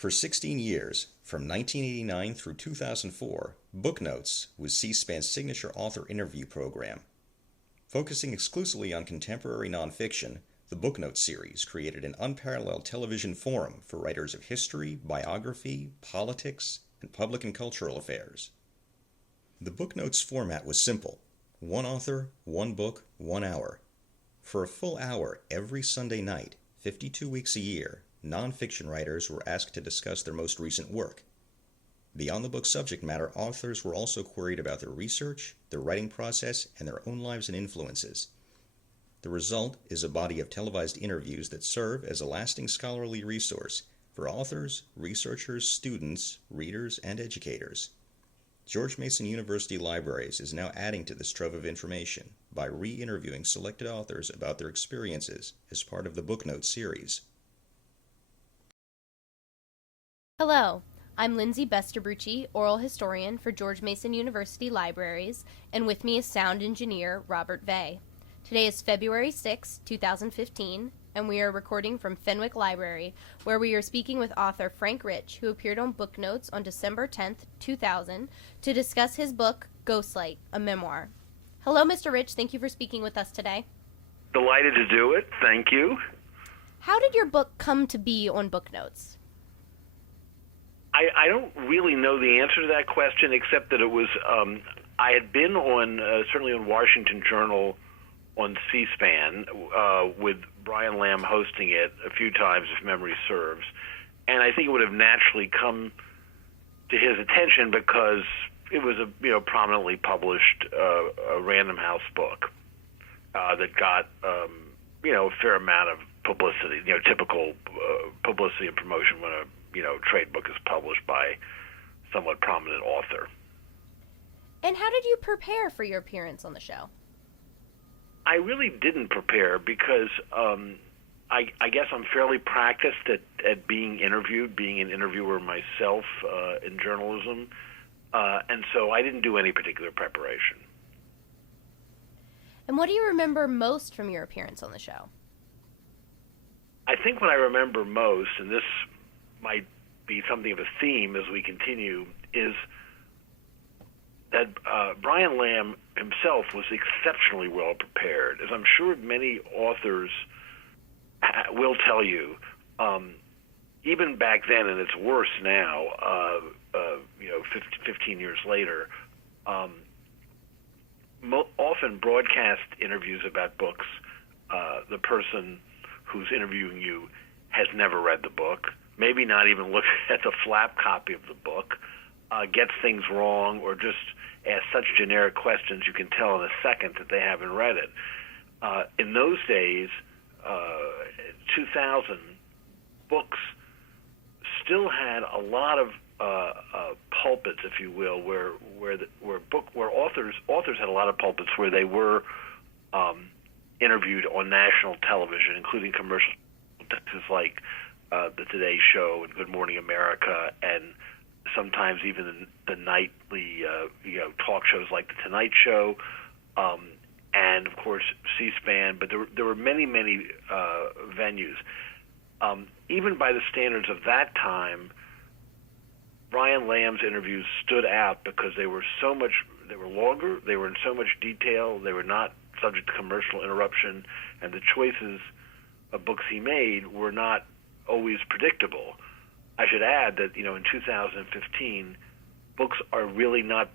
For 16 years, from 1989 through 2004, Booknotes was C-SPAN's signature author interview program. Focusing exclusively on contemporary nonfiction, the Booknotes series created an unparalleled television forum for writers of history, biography, politics, and public and cultural affairs. The Booknotes format was simple: one author, one book, 1 hour. For a full hour every Sunday night, 52 weeks a year, nonfiction writers were asked to discuss their most recent work. Beyond the book's subject matter, authors were also queried about their research, their writing process, and their own lives and influences. The result is a body of televised interviews that serve as a lasting scholarly resource for authors, researchers, students, readers, and educators. George Mason University Libraries is now adding to this trove of information by re-interviewing selected authors about their experiences as part of the Booknotes series. Hello, I'm Lindsay Besterbrucci, oral historian for George Mason University Libraries, and with me is sound engineer Robert Vey. Today is February 6, 2015, and we are recording from Fenwick Library, where we are speaking with author Frank Rich, who appeared on Booknotes on December 10, 2000, to discuss his book, Ghostlight, a Memoir. Hello, Mr. Rich. Thank you for speaking with us today. Delighted to do it. Thank you. How did your book come to be on Booknotes? I don't really know the answer to that question, except that it was, I had been on, certainly on Washington Journal on C-SPAN, with Brian Lamb hosting it a few times, if memory serves. And I think it would have naturally come to his attention because it was a prominently published a Random House book that got a fair amount of publicity, typical publicity and promotion when a trade book is published by somewhat prominent author. And how did you prepare for your appearance on the show? I really didn't prepare because I guess I'm fairly practiced at being interviewed, being an interviewer myself in journalism, and so I didn't do any particular preparation. And what do you remember most from your appearance on the show? I think what I remember most, and this might be something of a theme as we continue, is that Brian Lamb himself was exceptionally well prepared. As I'm sure many authors will tell you, even back then, and it's worse now, 15 years later, often broadcast interviews about books, the person who's interviewing you has never read the book, maybe not even looked at the flap copy of the book, gets things wrong, or just asks such generic questions you can tell in a second that they haven't read it. In those days, 2000, books still had a lot of pulpits, if you will, where authors had a lot of pulpits where they were interviewed on national television, including commercial such like the Today Show and Good Morning America, and sometimes even the nightly talk shows like The Tonight Show, and of course C-SPAN. But there were many venues. Even by the standards of that time, Brian Lamb's interviews stood out because they were longer, they were in so much detail, they were not subject to commercial interruption, and the choices of books he made were not always predictable. I should add that, in 2015, books are really not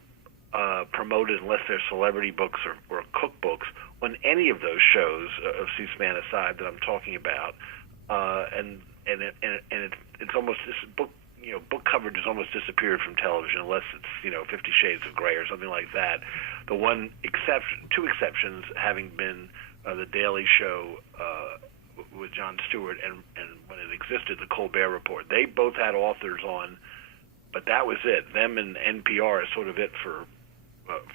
promoted unless they're celebrity books or cookbooks on any of those shows of C-SPAN aside that I'm talking about. And it's almost this book. Book coverage has almost disappeared from television unless it's 50 Shades of Grey or something like that. The two exceptions having been the Daily Show with Jon Stewart and when it existed, the Colbert Report. They both had authors on, but that was it. Them and NPR is sort of it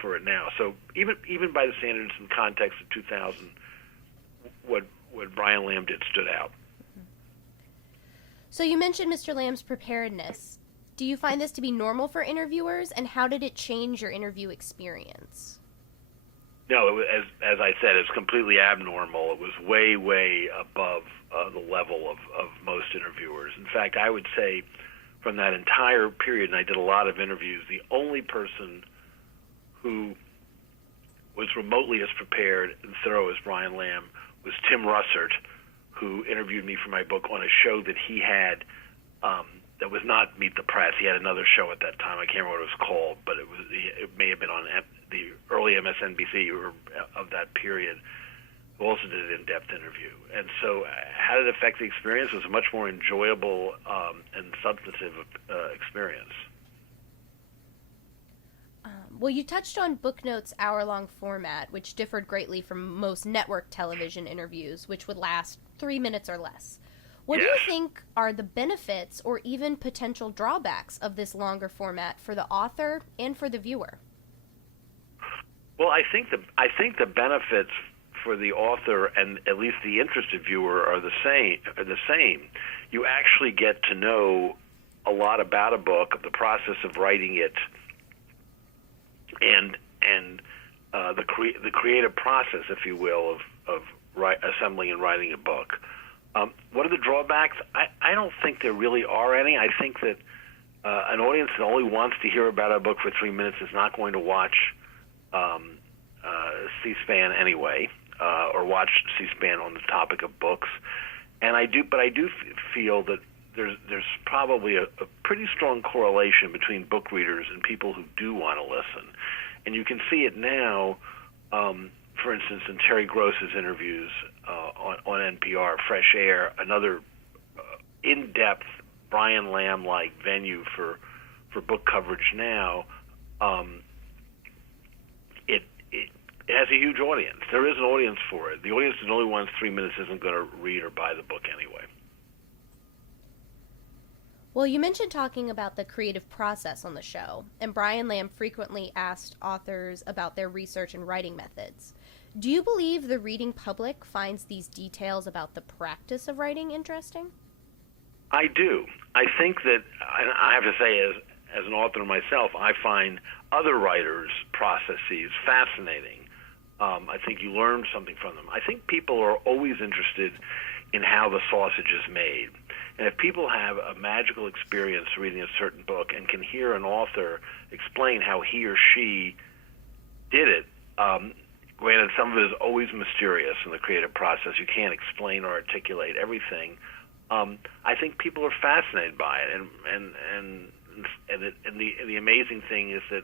for it now. So even by the standards and context of 2000, what Brian Lamb did stood out. So you mentioned Mr. Lamb's preparedness. Do you find this to be normal for interviewers, and how did it change your interview experience? No, as I said, it's completely abnormal. It was way above the level of most interviewers. In fact, I would say from that entire period, and I did a lot of interviews, the only person who was remotely as prepared and thorough as Brian Lamb was Tim Russert, who interviewed me for my book on a show that he had that was not Meet the Press. He had another show at that time. I can't remember what it was called, but it may have been on the early MSNBC or of that period, who also did an in-depth interview. And so how did it affect the experience? It was a much more enjoyable and substantive experience. Well, you touched on Booknotes' hour-long format, which differed greatly from most network television interviews, which would last 3 minutes or less. What do you think are the benefits or even potential drawbacks of this longer format for the author and for the viewer? Well, I think the benefits for the author and at least the interested viewer are the same. You actually get to know a lot about a book, the process of writing it, and the creative process, if you will, of assembling and writing a book. What are the drawbacks? I don't think there really are any. I think that an audience that only wants to hear about a book for 3 minutes is not going to watch C-SPAN anyway, or watch C-SPAN on the topic of books. And I do feel that there's probably a pretty strong correlation between book readers and people who do want to listen. And you can see it now, for instance, in Terry Gross's interviews on NPR, Fresh Air, another in-depth Brian Lamb-like venue for book coverage now. It has a huge audience. There is an audience for it. The audience that only wants 3 minutes isn't going to read or buy the book anyway. Well, you mentioned talking about the creative process on the show, and Brian Lamb frequently asked authors about their research and writing methods. Do you believe the reading public finds these details about the practice of writing interesting? I do. I think that, and I have to say, as an author myself, I find other writers' processes fascinating. I think you learn something from them. I think people are always interested in how the sausage is made. And if people have a magical experience reading a certain book and can hear an author explain how he or she did it, granted, some of it is always mysterious in the creative process. You can't explain or articulate everything. I think people are fascinated by it, and the amazing thing is that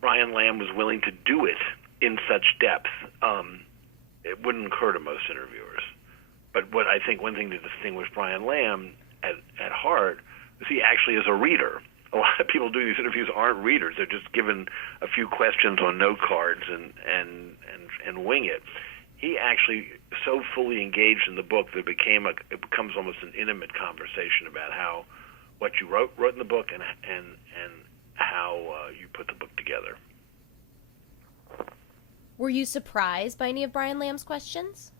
Brian Lamb was willing to do it in such depth. It wouldn't occur to most interviewers. But what I think one thing to distinguish Brian Lamb at heart is he actually is a reader. A lot of people doing these interviews aren't readers. They're just given a few questions on note cards and wing it. He actually so fully engaged in the book that it becomes almost an intimate conversation about what you wrote in the book and how you put the book together. Were you surprised by any of Brian Lamb's questions?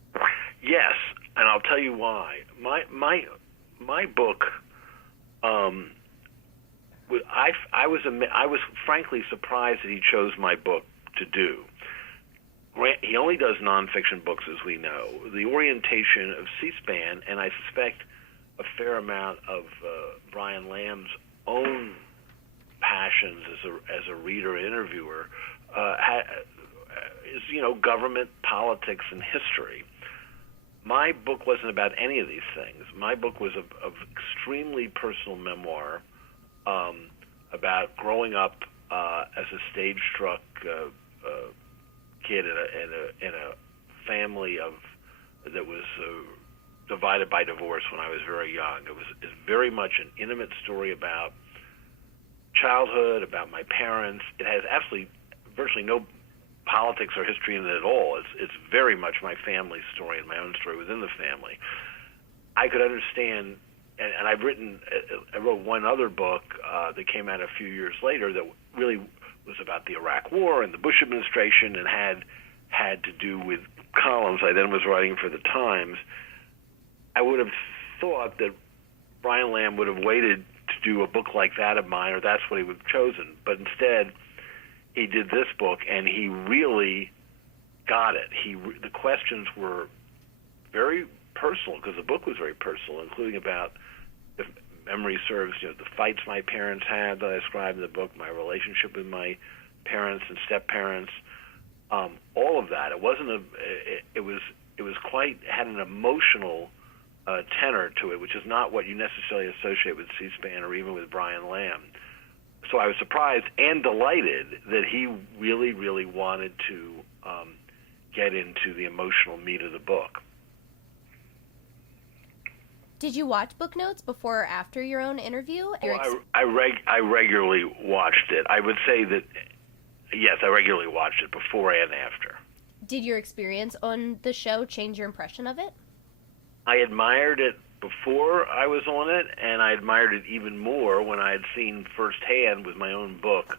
Yes, and I'll tell you why. My book, I was frankly surprised that he chose my book to do. He only does nonfiction books, as we know. The orientation of C-SPAN, and I suspect a fair amount of Brian Lamb's own passions as a reader and interviewer, is government, politics, and history. My book wasn't about any of these things. My book was of extremely personal memoir about growing up as a stage-struck kid in a family that was divided by divorce when I was very young. It's very much an intimate story about childhood, about my parents. It has virtually no politics or history in it at all. It's very much my family's story and my own story within the family. I could understand, and I wrote one other book that came out a few years later that really was about the Iraq War and the Bush administration and had to do with columns I then was writing for the Times. I would have thought that Brian Lamb would have waited to do a book like that of mine, or that's what he would have chosen. But instead, he did this book, and he really got it. The questions were very personal, because the book was very personal, including about memory serves, the fights my parents had that I described in the book, my relationship with my parents and step-parents, all of that. It wasn't it was quite, had an emotional tenor to it, which is not what you necessarily associate with C-SPAN or even with Brian Lamb. So I was surprised and delighted that he really, really wanted to get into the emotional meat of the book. Did you watch Booknotes before or after your own interview? I regularly watched it. I would say that, yes, I regularly watched it before and after. Did your experience on the show change your impression of it? I admired it before I was on it, and I admired it even more when I had seen firsthand with my own book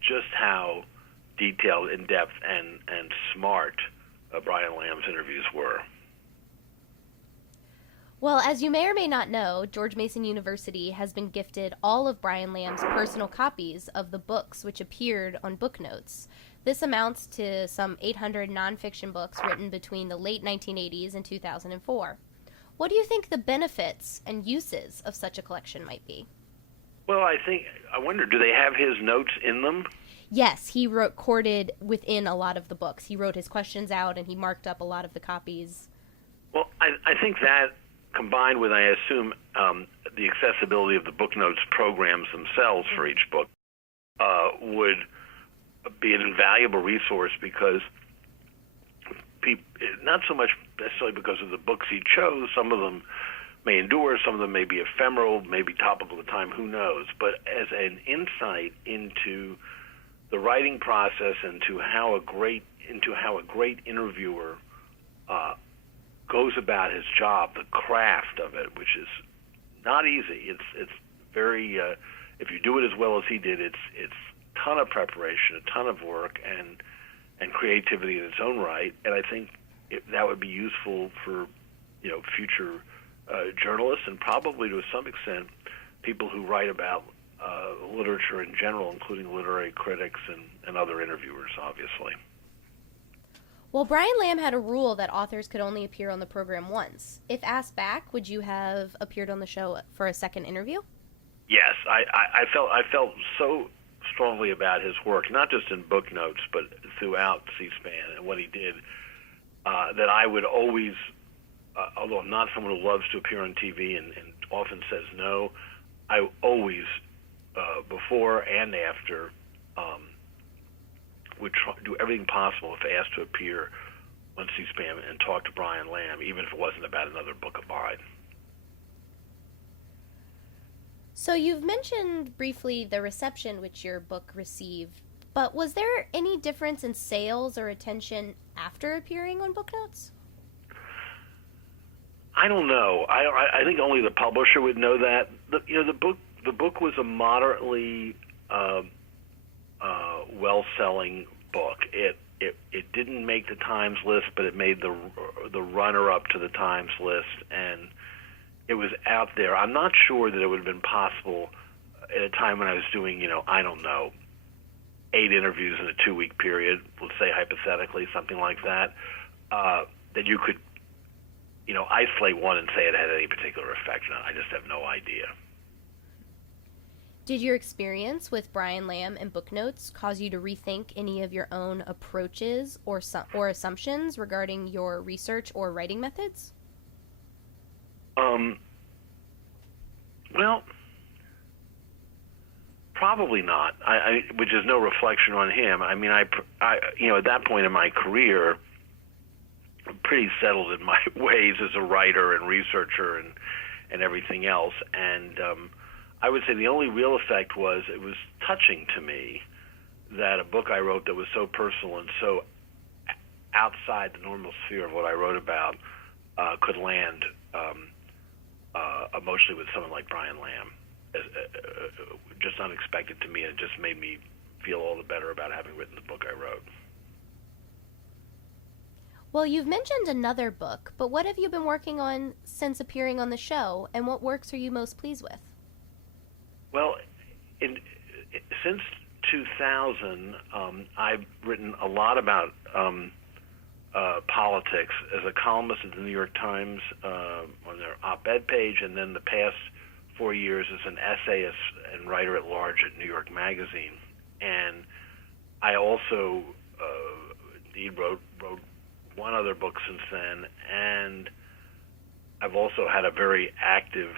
just how detailed, in-depth, and smart Brian Lamb's interviews were. Well, as you may or may not know, George Mason University has been gifted all of Brian Lamb's personal copies of the books which appeared on Booknotes. This amounts to some 800 nonfiction books written between the late 1980s and 2004. What do you think the benefits and uses of such a collection might be? Well, I wonder, do they have his notes in them? Yes, he recorded within a lot of the books. He wrote his questions out and he marked up a lot of the copies. Well, I think that, combined with, I assume, the accessibility of the Booknotes programs themselves for each book, would be an invaluable resource because not so much necessarily because of the books he chose. Some of them may endure, some of them may be ephemeral, maybe topical at the time, who knows. But as an insight into the writing process and into how a great interviewer goes about his job, the craft of it, which is not easy. It's very if you do it as well as he did, it's a ton of preparation, a ton of work, and creativity in its own right. And I think that would be useful for future journalists and probably to some extent people who write about literature in general, including literary critics and other interviewers, obviously. Well, Brian Lamb had a rule that authors could only appear on the program once. If asked back, would you have appeared on the show for a second interview? Yes, I felt so strongly about his work, not just in Booknotes, but throughout C-SPAN and what he did, that I would always, although I'm not someone who loves to appear on TV and often says no, I always, before and after, would do everything possible if asked to appear on C-SPAN and talk to Brian Lamb, even if it wasn't about another book of mine. So you've mentioned briefly the reception which your book received, but was there any difference in sales or attention after appearing on Booknotes? I don't know. I think only the publisher would know that. The book was a moderately well-selling book. It didn't make the Times list, but it made the runner-up to the Times list, and it was out there. I'm not sure that it would have been possible at a time when I was doing, 8 interviews in a 2-week period, let's say hypothetically, something like that, that you could, isolate one and say it had any particular effect on it. I just have no idea. Did your experience with Brian Lamb and Booknotes cause you to rethink any of your own approaches or assumptions regarding your research or writing methods? Well, probably not. Which is no reflection on him. I mean, I at that point in my career, I'm pretty settled in my ways as a writer and researcher and everything else. And I would say the only real effect was it was touching to me that a book I wrote that was so personal and so outside the normal sphere of what I wrote about could land emotionally with someone like Brian Lamb. Just unexpected to me, and it just made me feel all the better about having written the book I wrote. Well, you've mentioned another book, but what have you been working on since appearing on the show, and what works are you most pleased with? Well, since 2000, I've written a lot about politics as a columnist at the New York Times on their op-ed page, and then the past 4 years as an essayist and writer at large at New York Magazine, and I also indeed wrote one other book since then, and I've also had a very active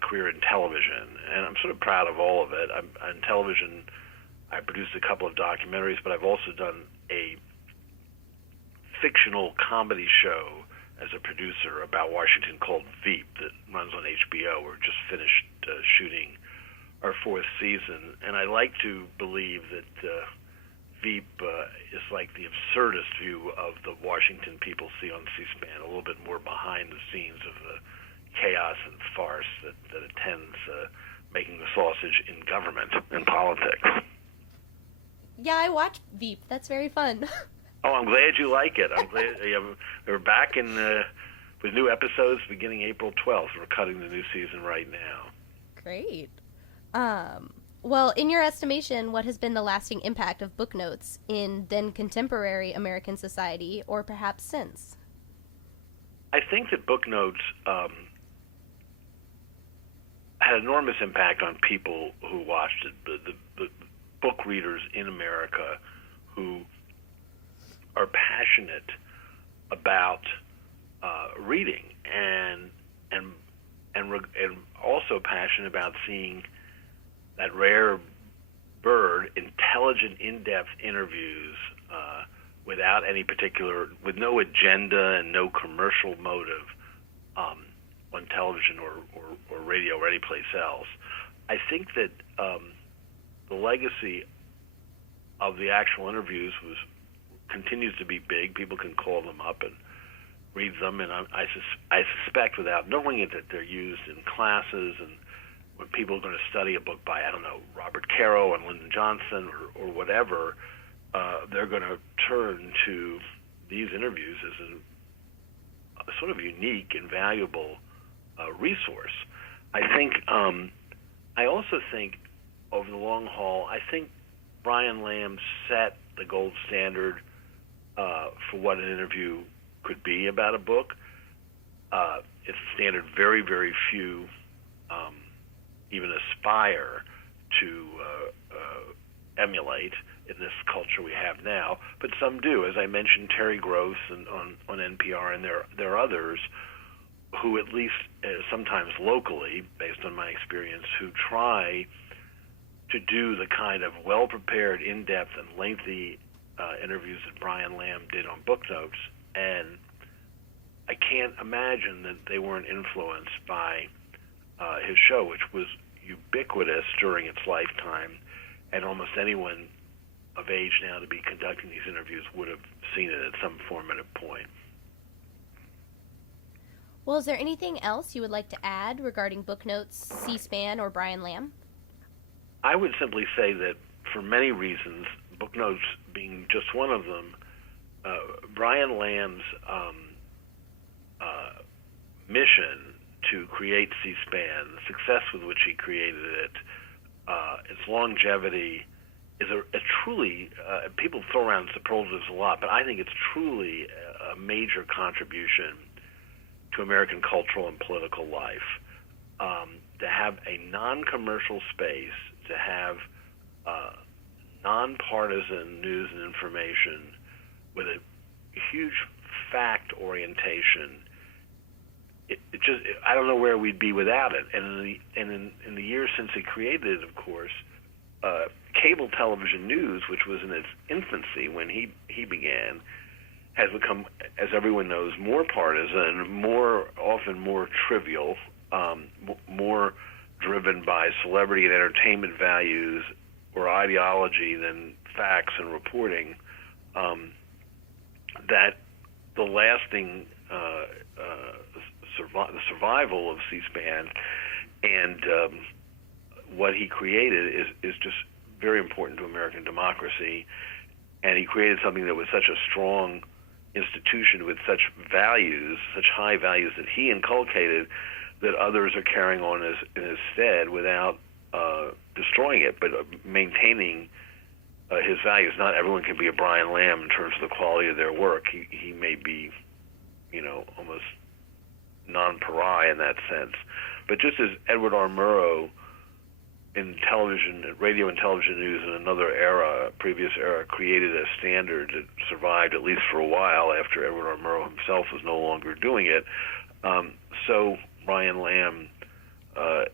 career in television, and I'm sort of proud of all of it. On television, I produced a couple of documentaries, but I've also done a fictional comedy show as a producer about Washington called Veep that runs on HBO. We're just finished shooting our 4th season, and I like to believe that Veep is like the absurdist view of the Washington people see on C-SPAN, a little bit more behind the scenes of the chaos and farce that attends making the sausage in government and politics. Yeah, I watch Veep. That's very fun. Oh, I'm glad you like it. I'm glad we're back in with new episodes beginning April 12th. We're cutting the new season right now. Great. Well, in your estimation, what has been the lasting impact of Booknotes in then contemporary American society, or perhaps since? I think that Booknotes had enormous impact on people who watched it, the book readers in America who are passionate about reading and also passionate about seeing that rare bird, intelligent, in-depth interviews without any particular, with no agenda and no commercial motive on television or radio or any place else. I think that the legacy of the actual interviews continues to be big. People can call them up and read them, and I suspect, without knowing it, that they're used in classes, and when people are going to study a book by, I don't know, Robert Caro and Lyndon Johnson or whatever, they're going to turn to these interviews as a sort of unique and valuable resource. I also think over the long haul, I think Brian Lamb set the gold standard for what an interview could be about a book. It's a standard very, very few even aspire to emulate in this culture we have now, but some do. As I mentioned, Terry Gross on NPR, and there are others who, at least sometimes locally, based on my experience, who try to do the kind of well-prepared, in-depth, and lengthy interviews that Brian Lamb did on Booknotes, and I can't imagine that they weren't influenced by his show, which was ubiquitous during its lifetime, and almost anyone of age now to be conducting these interviews would have seen it at some formative point. Well, is there anything else you would like to add regarding Booknotes, C-SPAN, or Brian Lamb? I would simply say that for many reasons, Booknotes being just one of them, Brian Lamb's mission to create C-SPAN, the success with which he created it, its longevity, is a truly, people throw around superlatives a lot, but I think it's truly a major contribution to American cultural and political life. To have a non-commercial space, to have nonpartisan news and information with a huge fact orientation, I don't know where we'd be without it. And in the years since he created it, of course, cable television news, which was in its infancy when he began, has become, as everyone knows, more partisan, often more trivial, more driven by celebrity and entertainment values or ideology than facts and reporting. That the lasting the survival of C-SPAN and what he created is just very important to American democracy. And he created something that was such a strong institution with such values, such high values that he inculcated, that others are carrying on in his stead without destroying it, but maintaining his values. Not everyone can be a Brian Lamb in terms of the quality of their work. He may be, almost non-pariah in that sense. But just as Edward R. Murrow in television, radio and television news in another era, previous era, created a standard that survived at least for a while after Edward R. Murrow himself was no longer doing it. So Brian Lamb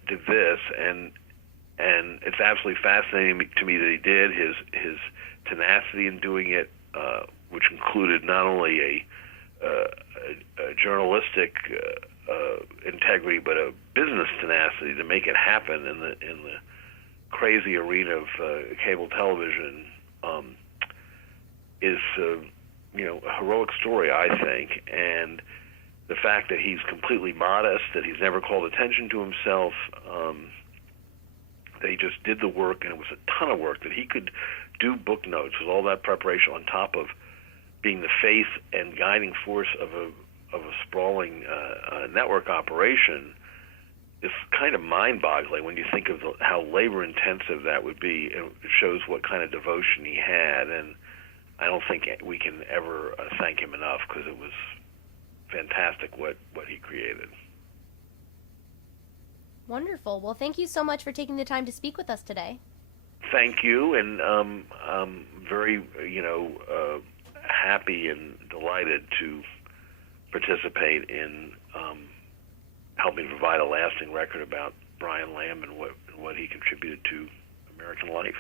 did this, and it's absolutely fascinating to me that he did. His tenacity in doing it, which included not only a journalistic integrity, but a business tenacity to make it happen in the crazy arena of cable television, is a heroic story, I think. And the fact that he's completely modest, that he's never called attention to himself, that he just did the work, and it was a ton of work, that he could do Booknotes with all that preparation on top of being the face and guiding force of a sprawling network operation, is kind of mind-boggling when you think of how labor-intensive that would be. It shows what kind of devotion he had, and I don't think we can ever thank him enough, because it was fantastic what he created. Wonderful. Well, thank you so much for taking the time to speak with us today. Thank you, and I'm very, happy and delighted to participate in helping provide a lasting record about Brian Lamb and what he contributed to American life.